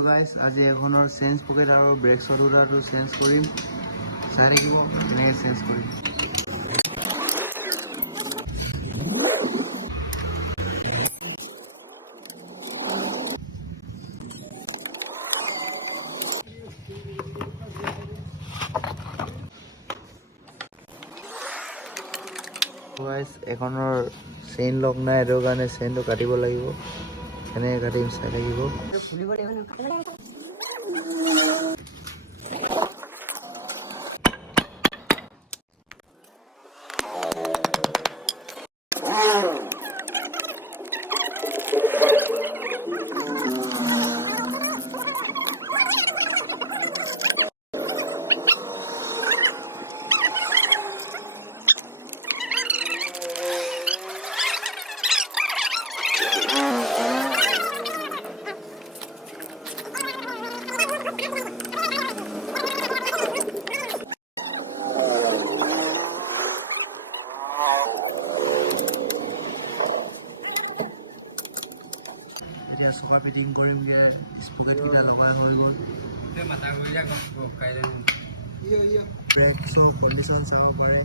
guys আজি এখনৰ change pocket আৰু ব্ৰেক শ্বটুটাৰটো চেঞ্জ কৰিম চাই থাকিব কেনেকৈ চেঞ্জ কৰিম গাইস এখনৰ চেইন লক নাই এইটো কাৰণে চেইনটো কাটিব লাগিব কেনেকৈ কাটিম চাই থাকিব এতিয়া চকা ফিটিং কৰিম দিয়া স্পকেটকেইটা লগাই হৈ গ'ল ব্ৰেকছৰ কণ্ডিশ্যন চাব পাৰে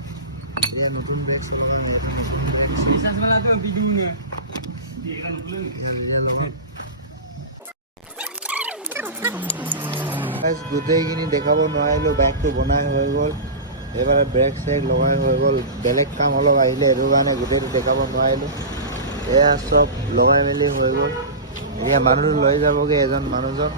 এতিয়া নতুন ব্ৰেকছ লগাম গোটেইখিনি দেখাব নোৱাৰিলোঁ বাইকটো বনাই হৈ গ'ল এইবাৰ ব্ৰেক চেক লগাই হৈ গ'ল বেলেগ কাম অলপ আহিলে সেইটো কাৰণে গোটেইটো দেখাব নোৱাৰিলোঁ এয়া চব লগাই মেলি হৈ গ'ল এতিয়া মানুহ লৈ যাবগৈ এজন মানুহজন